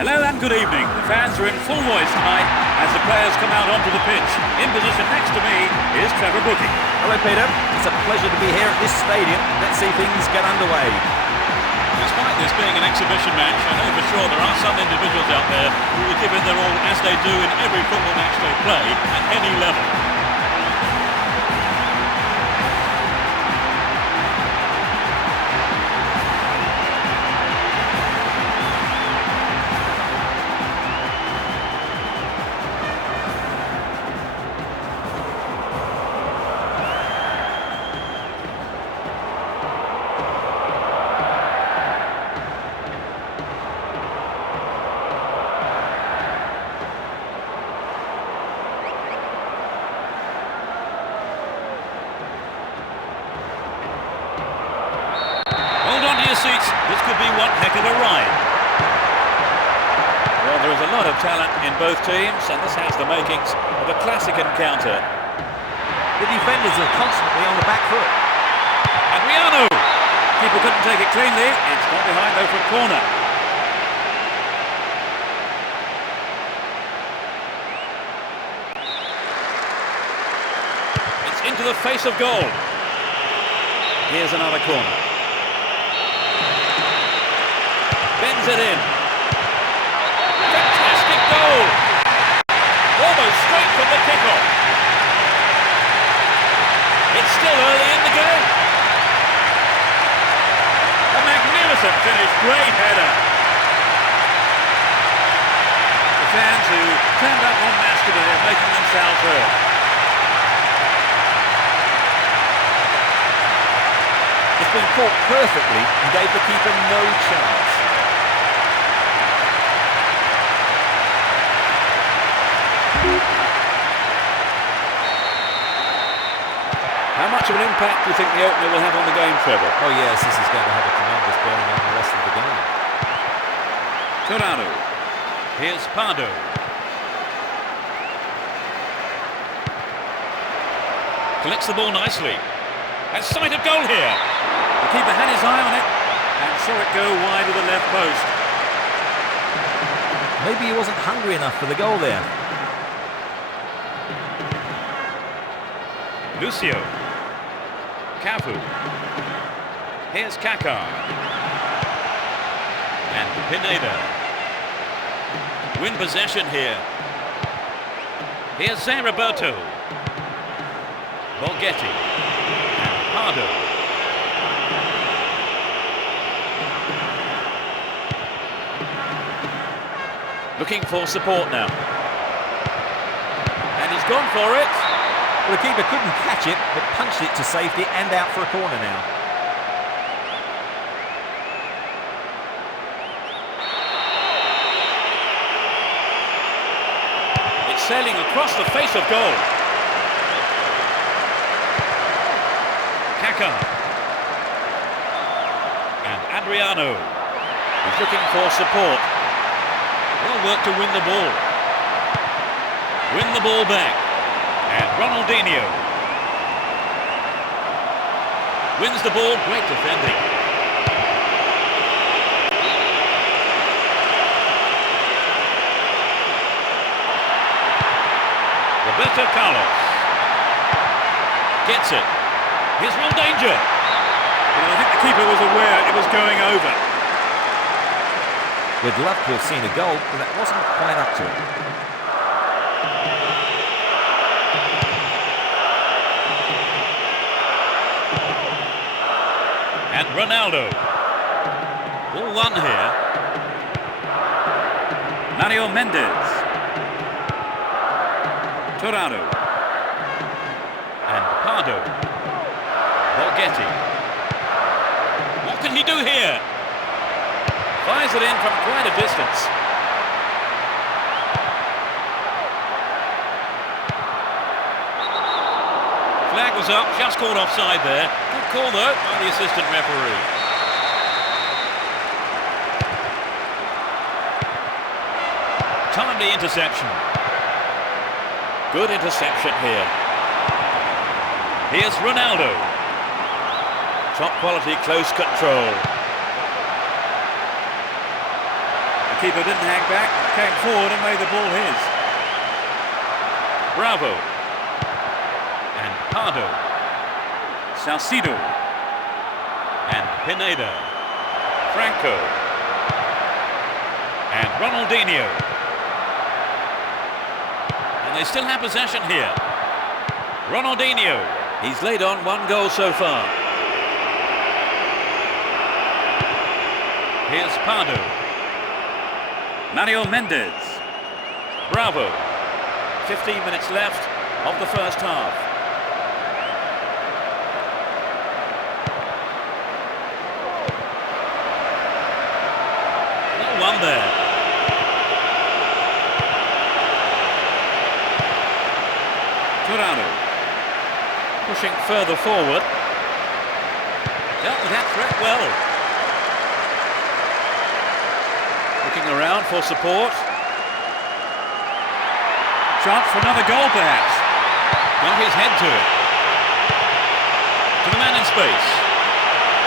Hello and good evening. The fans are in full voice tonight as the players come out onto the pitch. In position next to me is Trevor Brooking. Hello Peter, it's a pleasure to be here at this stadium. Let's see things get underway. Despite this being an exhibition match, I know for sure there are some individuals out there who will give it their all as they do in every football match they play at any level. Seats. This could be one heck of a ride. Well, there is a lot of talent in both teams, and this has the makings of a classic encounter. The defenders are constantly on the back foot. Adriano! Keeper couldn't take it cleanly. It's gone behind though for a corner. It's into the face of goal. Here's another corner. Bends it in. Fantastic goal! Almost straight from the kickoff. It's still early in the game. A magnificent finish, great header. The fans who turned up en masse today are making themselves heard. It's been caught perfectly and gave the keeper no chance. How much of an impact do you think the opener will have on the game, Trevor? Oh yes, this is going to have a tremendous bearing on the rest of the game. Torano. Here's Pardo. Collects the ball nicely. Has sight of goal here. The keeper had his eye on it and saw it go wide of the left post. Maybe he wasn't hungry enough for the goal there. Lucio. Cafu. Here's Kaká. And Pineda. Win possession here. Here's Zé Roberto. Borghetti. And Pardo. Looking for support now. And he's gone for it. Well, the keeper couldn't catch it, but punched it to safety and out for a corner now. It's sailing across the face of goal. Kaká. And Adriano. He's looking for support. Well worked to win the ball. Win the ball back. And Ronaldinho wins the ball, great defending. Roberto Carlos gets it. Here's real danger. Well, I think the keeper was aware it was going over. We'd love to have seen a goal, but that wasn't quite up to it. And Ronaldo. Ball won here. Mario Mendes. Torrado. And Pardo. Borghetti. What can he do here? Fires it in from quite a distance. Flag was up, just called offside there. Good call though by the assistant referee. Timely interception. Good interception here. Here's Ronaldo. Top quality close control. The keeper didn't hang back, came forward and made the ball his. Bravo. And Pardo. Salcido. And Pineda. Franco. And Ronaldinho. And they still have possession here. Ronaldinho. He's laid on 1 goal so far. Here's Pardo. Mario Mendes. Bravo. 15 minutes left of the first half. No one there. Torrado. Pushing further forward. Dealt with that threat well. Looking around for support. Chance for another goal perhaps. Got his head to it. To the man in space.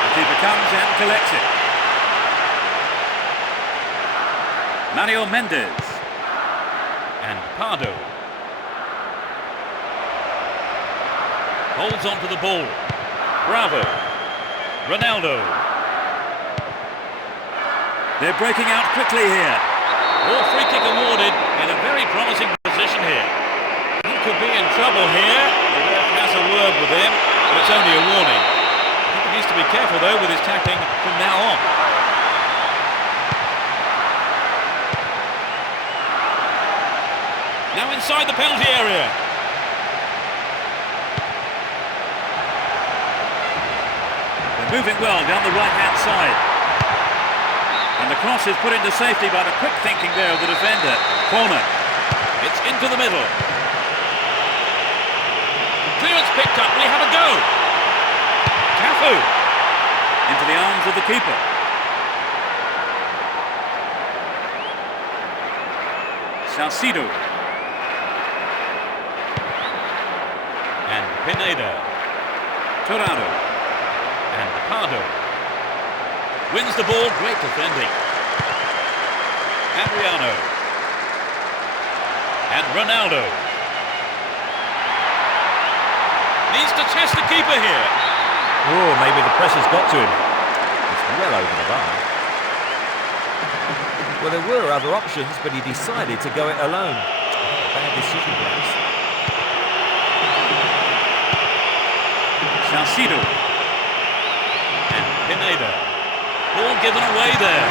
The keeper comes and collects it. Mario Mendes. And Pardo. Holds on to the ball. Bravo. Ronaldo. They're breaking out quickly here. Or free kick awarded in a very promising position here. He could be in trouble here. The ref has a word with him, but it's only a warning. He needs to be careful though with his tackling from now on. Now inside the penalty area. They're moving well down the right-hand side. And the cross is put into safety by the quick thinking there of the defender. Corner. It's into the middle. Clearance picked up. Will he have a go? Cafu. Into the arms of the keeper. Salcido. And Pineda. Torrado. And Pardo. Wins the ball, great defending. Adriano. And Ronaldo. Needs to test the keeper here. Oh, maybe the pressure's got to him. It's well over the bar. Well, there were other options, but he decided to go it alone. Bad decision, perhaps. Salcido. And Pineda. Ball given away there.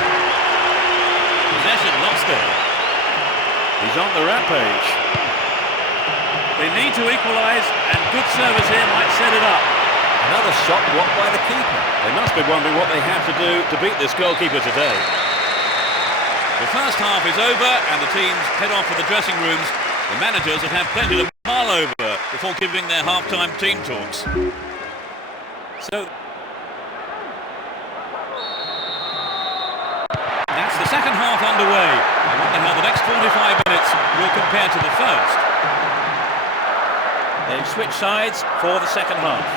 Possession lost there. He's on the rampage. They need to equalise, and good service here might set it up. Another shot blocked by the keeper. They must be wondering what they have to do to beat this goalkeeper today. The first half is over, and the teams head off to the dressing rooms. The managers have had plenty to mull over before giving their half-time team talks. So that's the second half underway. I wonder how the next 45 minutes will compare to the first. They've switched sides for the second half.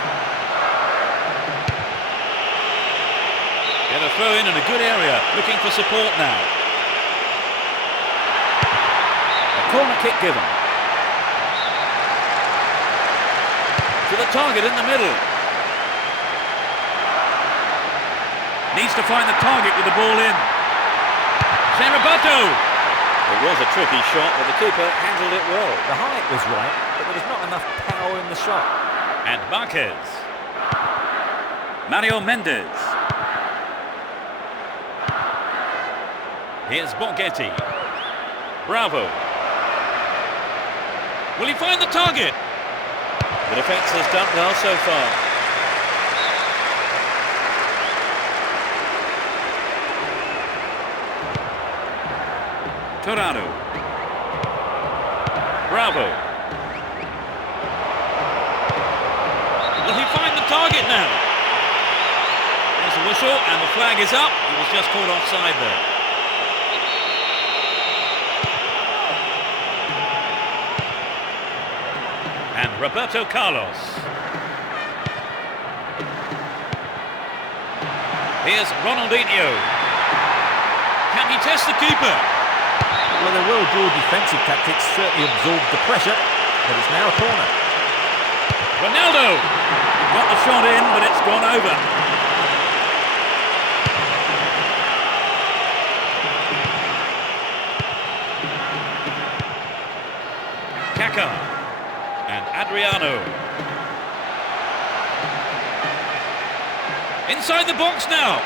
Get a throw in a good area, looking for support now. A corner kick given. To the target in the middle. Needs to find the target with the ball in. Roberto. It was a tricky shot, but the keeper handled it well. The height was right, but there was not enough power in the shot. And Marquez. Mario Mendes. Here's Borghetti. Bravo. Will he find the target? The defence has done well so far. Torano. Bravo. Will he find the target now? There's the whistle and the flag is up. He was just caught offside there. And Roberto Carlos. Here's Ronaldinho. Can he test the keeper? Well, their well-drilled defensive tactics certainly absorbed the pressure, but it's now a corner. Ronaldo! Got the shot in, but it's gone over. Kaká. And Adriano. Inside the box now.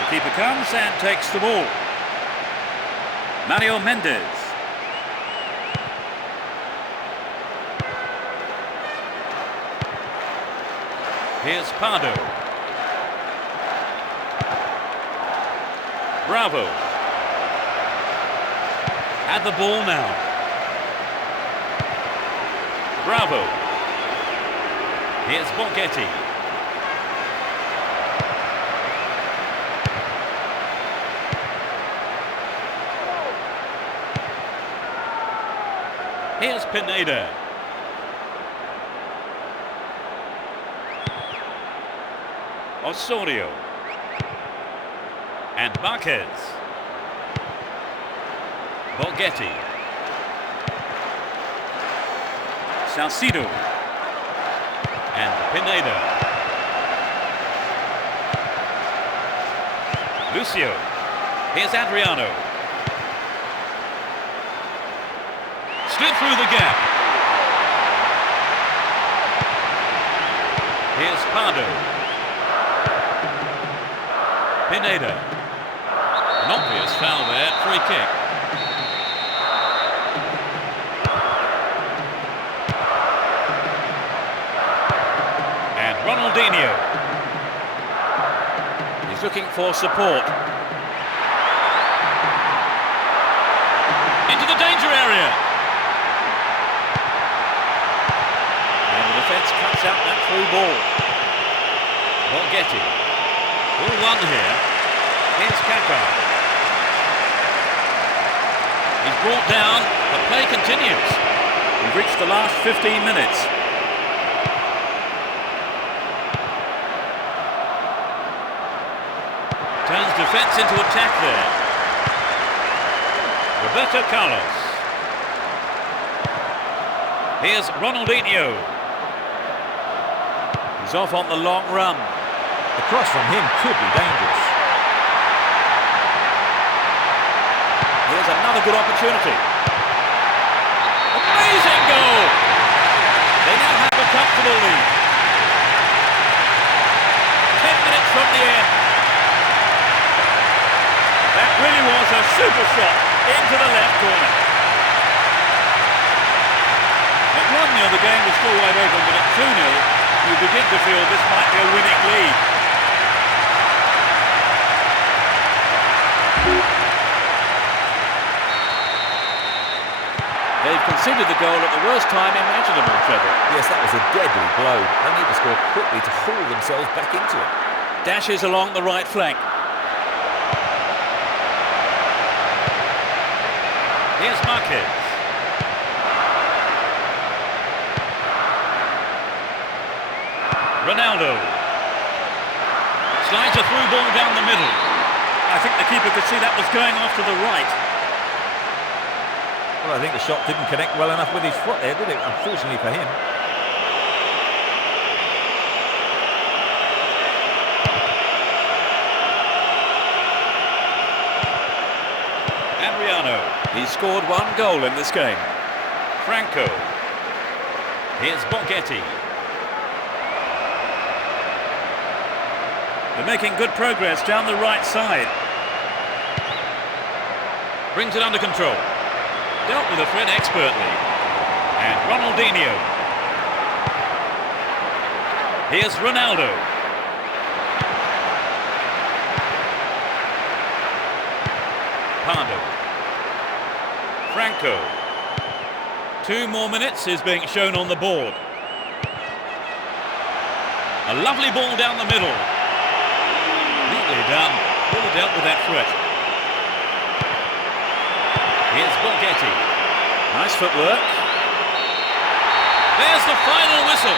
The keeper comes and takes the ball. Mario Mendes. Here's Pardo. Bravo. Had the ball now. Bravo. Here's Borghetti. Here's Pineda. Osorio. And Marquez. Borghetti. Salcido. And Pineda. Lucio. Here's Adriano. Slid through the gap. Here's Pardo. Pineda. An obvious foul there, free kick. And Ronaldinho. He's looking for support. Into the danger area. And the defence cuts out that through ball. Borghetti. All one here. Here's Kaká. He's brought down. The play continues. We've reached the last 15 minutes. Turns defence into attack there. Roberto Carlos. Here's Ronaldinho. He's off on the long run. The cross from him could be dangerous. Here's another good opportunity. Amazing goal! They now have a comfortable lead. 10 minutes from the end. That really was a super shot into the left corner. At 1-0 the game was still wide open, but at 2-0 you begin to feel this might be a winning lead. They've conceded the goal at the worst time imaginable, Trevor. Yes, that was a deadly blow. They need to score quickly to haul themselves back into it. Dashes along the right flank. Here's Marquez. Ronaldo. Slides a through ball down the middle. I think the keeper could see that was going off to the right. Well, I think the shot didn't connect well enough with his foot there, did it? Unfortunately for him. Adriano. He's scored one goal in this game. Franco. Here's Borghetti. They're making good progress down the right side. Brings it under control. Dealt with the threat expertly. And Ronaldinho. Here's Ronaldo. Pardo. Franco. 2 more minutes is being shown on the board. A lovely ball down the middle. Neatly done. Really dealt with that threat. Here's Borghetti. Nice footwork. There's the final whistle.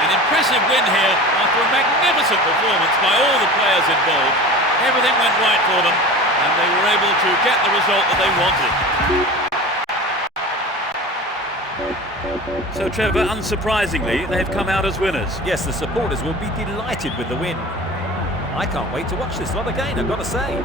An impressive win here after a magnificent performance by all the players involved. Everything went right for them and they were able to get the result that they wanted. So Trevor, unsurprisingly, they've come out as winners. Yes, the supporters will be delighted with the win. I can't wait to watch this lot again, I've got to say.